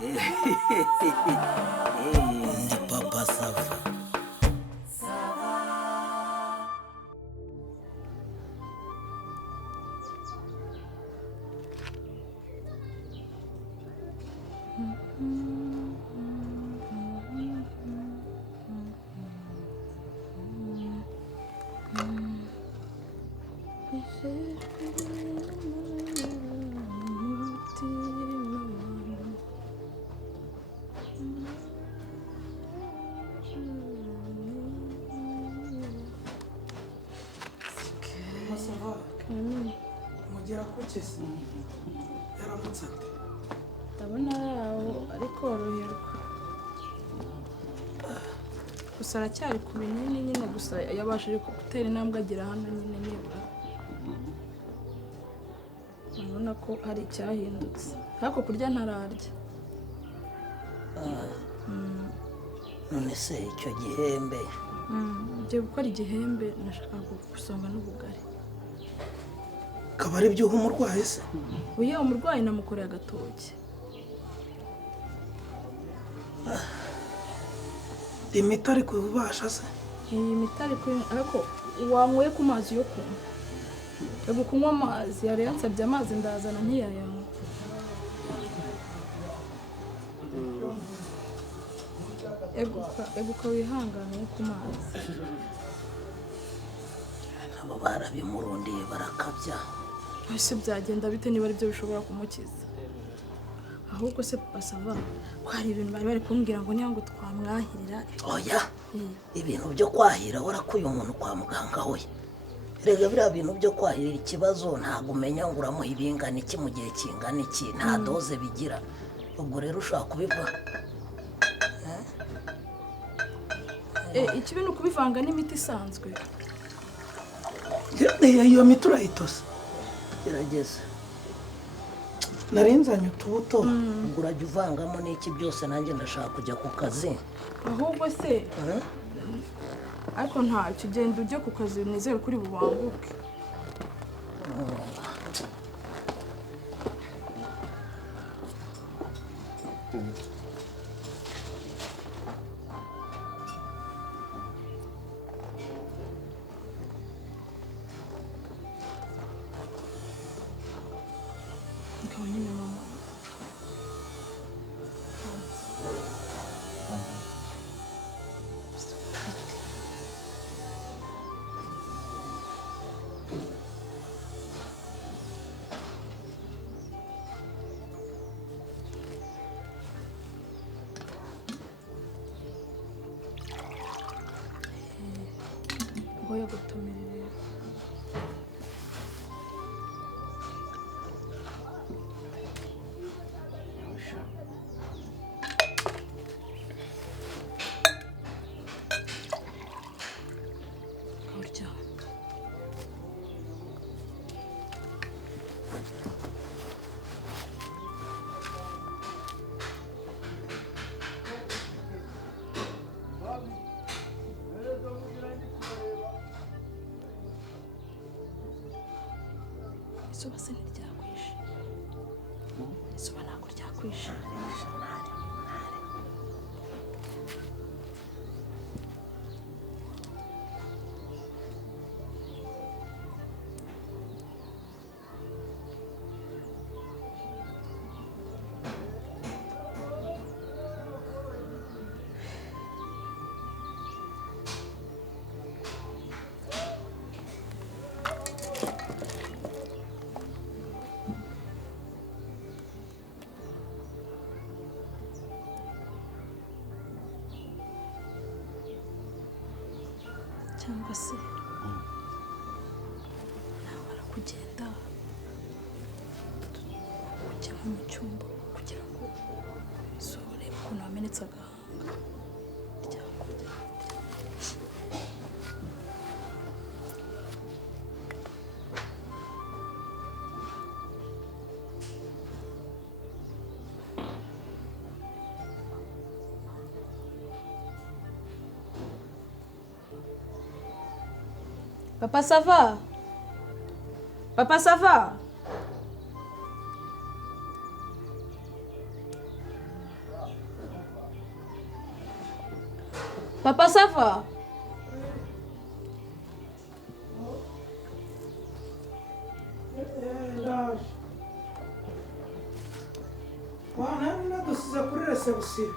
Ndi Papa Sava. Mugera ku kisi yaramutse ate? Ndabona yaho ariko woroherwa gusa aracyari ku binini nyine gusa yabashije gutera intambwe agera hano nyine nibura urabona ko hari icyahindutse ariko kurya ntararya. None se icyo gihembe Ngiye gukora igihembe nashaka gusonga n'ubugari. Akaba ari byo umurwayi se? Uye umurwayi namukoreye agatoki. Imiti ari kubasha se? Iyi miti ari ariko wanyweye ku mazi yo kunywa. Ego kunywa amazi yari yansabye amazi ndazana ntiyayanywa. Eguka wihangane ku mazi. Abo barabimurundiye barakabya. Ese byagenda bite niba ari byo bishobora kumukiza? Ahubwo se Papa Sava ko hari ibintu bari kumbwira ngo niyo ngo twamwahirira. Oya, ibintu byo kwahira warakuye umuntu kwa muganga we. Rega biriya bintu byo kwahirira ikibazo ntabwo umenya ngo uramuha ibingana iki mu gihe kingana iki, nta doze bigira. Ubwo rero ushaka kubiva. Ikibi ni ukubivanga n'imiti isanzwe. Iyo miti urayitose? Gerageza. Narinzanye utubuto. Ubwo urajya uvangamo n'iki byose nanjye ndashaka kujya ku kazi. Ahubwo se ariko ntacyo ugenda ujye ku kazi nizere kuri bubanguke. Ngoya gutumirira. Kurya. Izuba se ntiryakwishe. Izuba ntabwo ryakwishe. Cyangwa se ntabara kugenda ujya mu cyumba kugira ngo usohore ukuntu wamenetse agahanga. Papa Sava? Papa Sava? Papa sava? ndaje wana nadusize kuri resebusiyo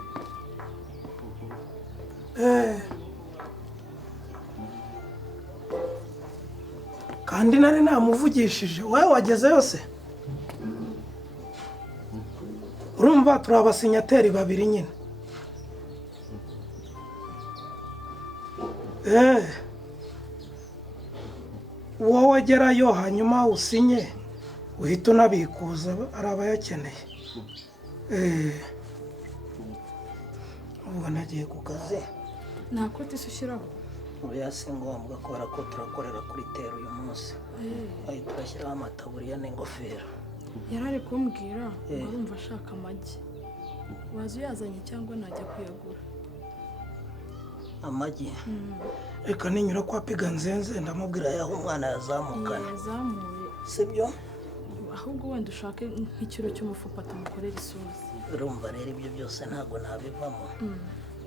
kandi nari namuvugishije wowe wagezeyo se urumva turi abasinyateri babiri nyine wowe gerayo hanyuma usinye uhita unabikuza ari abayakeneye ubwo nagiye ku kazi nta koti se ushyiraho oya si ngombwa kubera ko turakorera kuri tera uyu munsi aho turashyiraho amataburiya n'ingofero yari ari kumbwira ngo arumva ashaka amagi waza uyazanye cyangwa najya kuyagura amagi reka ninyura kwa piga nzenze ndamubwira yaho umwana yazamukana yazamuye sibyo ahubwo wenda ushake nk'ikiro cy'umufupa tumukorera isosi urumva rero ibyo byose ntabwo nabivamo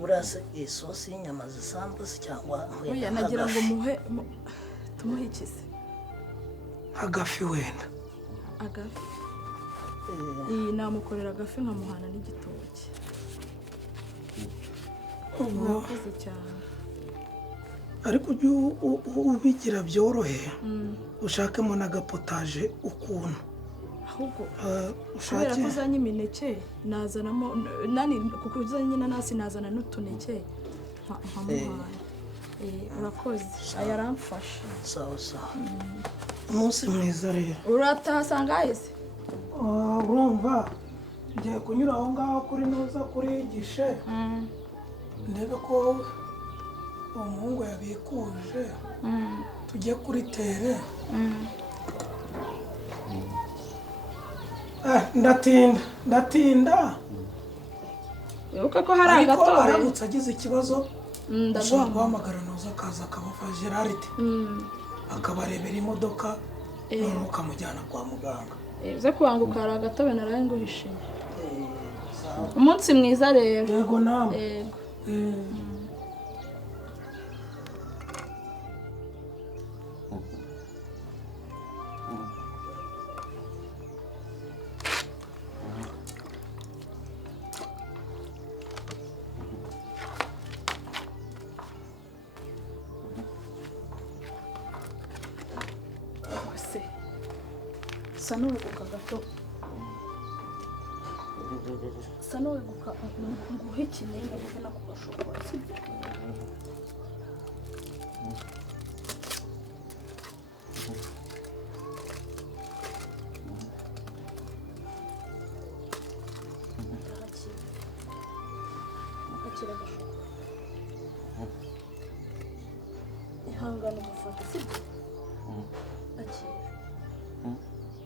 urase isosi y'inyama zisanzwe se cyangwa oya nagira ngo tumuhe ikisi agafi wenda agafi iyi namukorera agafi nkamuhana n'igitoki murakoze cyane ariko ujye ubigira byorohe ushakemo n'agapotaje ukuntu ahubwo kubera ko uzanye imineke nazanamo kuko uzanye inanasi nazana n'utuneke nkamuhaye urakoze aya aramfasha sawa sawa umunsi mwiza rero uratahasanga hahise urumva ngiye kunyura aho ngaho kuri nuza kuri gishe ndebe ko umuhungu yabikuje tujye kuri tere ndatinda wibuke ko hari agatobe aramutse agize ikibazo ushobora guhamagara nuza akaza akabafasha geraride akabarebera imodoka noneho ukamujyana kwa muganga uze kubanguka hari agatobe naraye nguhishiye umunsi mwiza rero yego nawe yego sa n'uweguka gato sa n'uweguka nguhe ikinini nguhe no ku gashokora sibyo akira agashokora ihangane umufata sibyo akira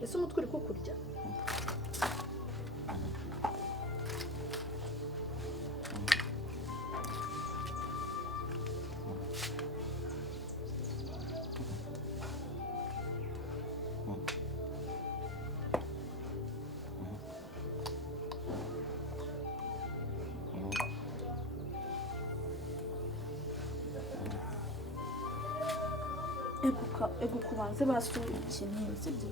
ese umutwe uri kukurya eguka ubanze basuye ikinini sibyo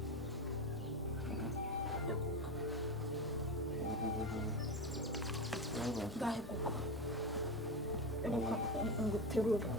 ngaheguka eguka nguterura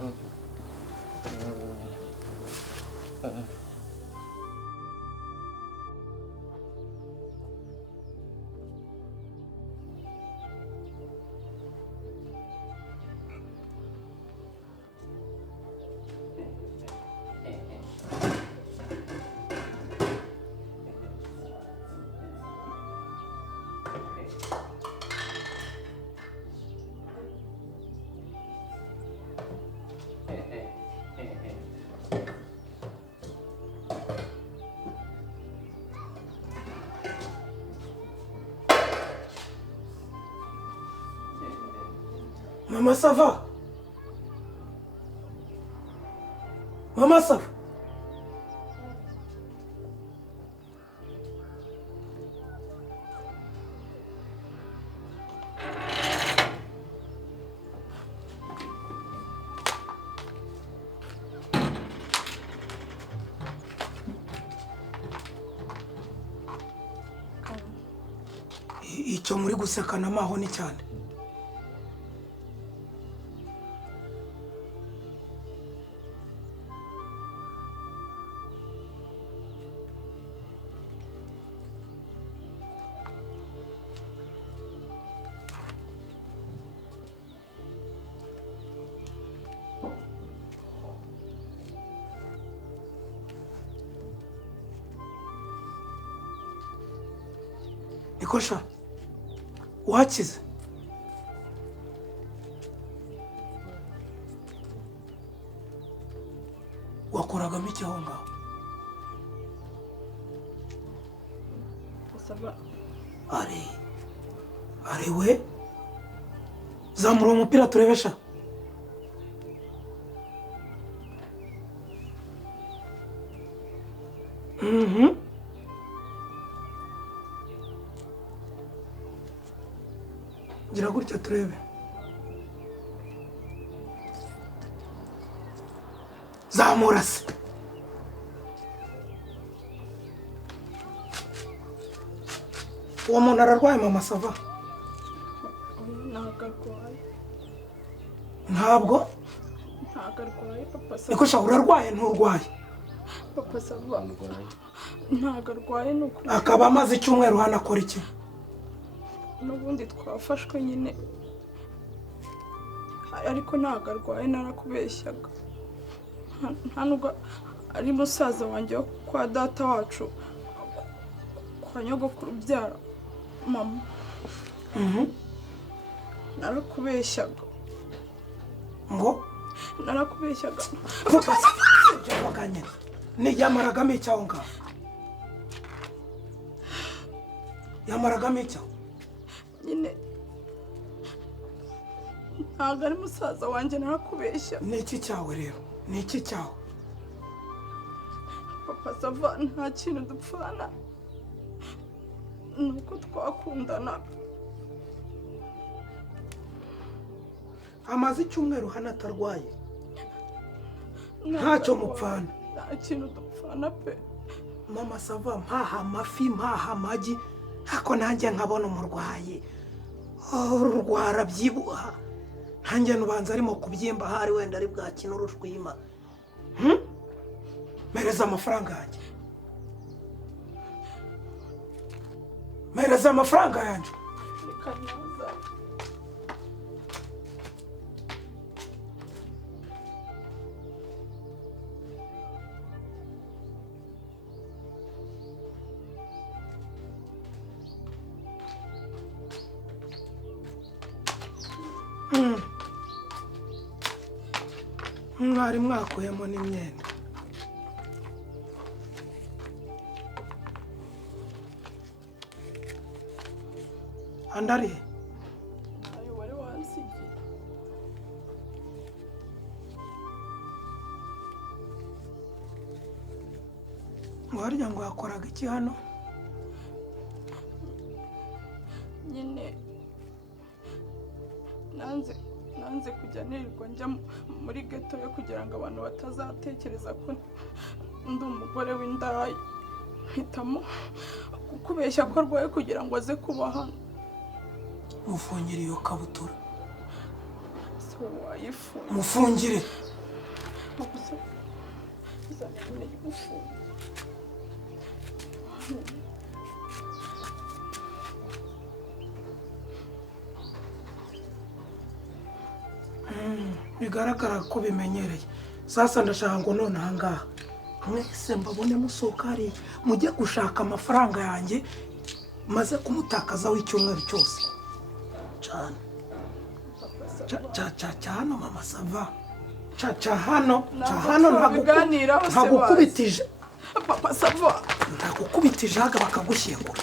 Mama Sava. Mama Sava. icyo muri gusekana amaho ni cyane. Nikosha, wakize? Wakoragamo iki aho ngaho? Basava. Are we? Zamura umupira turebesha. Gira gutya turebe. Zamura se. Uwo muntu ararwaye mama Sava? Ntabwo? Ntabwo arwaye papa Sava. Nikosha urarwaye nturwaye? Papa Sava ntabwo arwaye n'ukuri. Akaba amaze icyumweru hano akora iki? N'ubundi twafashwe nyine ariko ntabwo arwaye narakubeshyaga. Nta nubwo ari musaza wanjye wo kwa data wacu kwa nyogokuru ubyara mama. Narakubeshyaga. Ngo? Narakubeshyaga. Ni yamaragamo iki aho ngaho? Yamaragamo iki aho? Nyine ntabwo ari musaza wanjye narakubeshya. Ni iki cyawe rero? Ni iki cyawe? Papa Sava nta kintu dupfana. Nuko twakundanaga. Amaze icyumweru hano atarwaye? Ntacyo mupfana? Nta kintu dupfana pe. Mama Sava mpaha amafi mpaha amagi hako nanjye nkabona umurwayi urwara byibuha nanjye nubanza arimo kubyimba hari wenda ari bwakina urushwima. Mereza amafaranga yanjye. Mereza amafaranga yanjye. Mwari mwakuyemo n'imyenda. Andari? Ayo wari wansigiye. Warya ngo yakoraga iki hano? Nyine nanze kujya nirirwa njya muri ghetto yo kugira ngo abantu batazatekereza ko ndi umugore w'indaya. Mpitamo kukubeshya ko arwaye kugira ngo aze kuba hano. Mufungire iyo kabutura. So wayifunga. Mufungire. Gusa uzamenya gufunga. Bigaragara ko bimenyereye. Sasa ndashaka ngo none ahangaha mwese mbabone musokari mujye gushaka amafaranga yanjye maze kumutakaza w'icyumweru cyose. Cyane. Hano mama Sava. Hano ntabwo kubitije. Papa Sava. Ntabwo kubitije haga bakagushyingura.